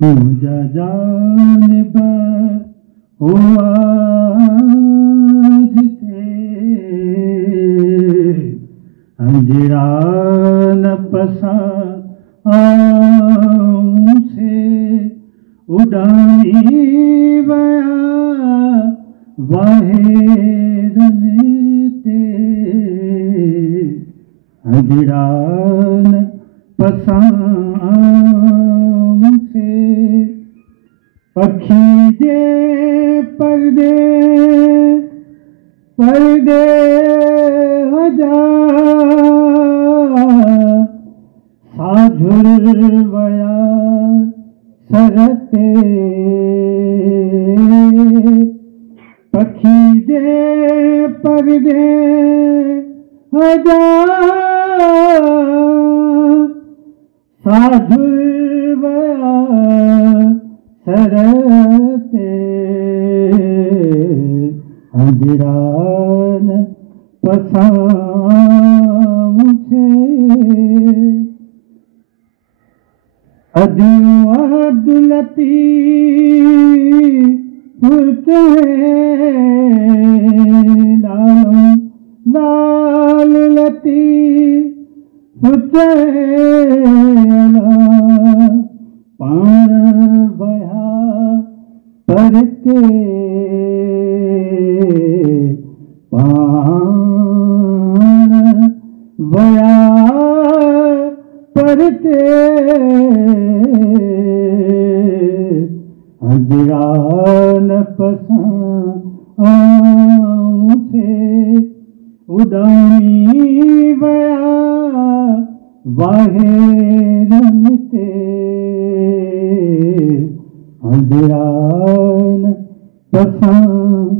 पूजा जाने पर हुआ थे अंजरा न पसा से उड़ानी वया वाहेरन ते अंजरा न पसा पक्षी दे पर्दे पर्दे हजा साझुरवया सरते पक्षी दे पर्दे हजा साझुरवया सरते अंजरान पसाऊं से अदियों अब्दुल लतीफ लालों लाल लतीफ पान बया परते पान बया परते अंजरान पसाऊं से उड़ानी बया वाहेरन ते अंजरान पसाऊं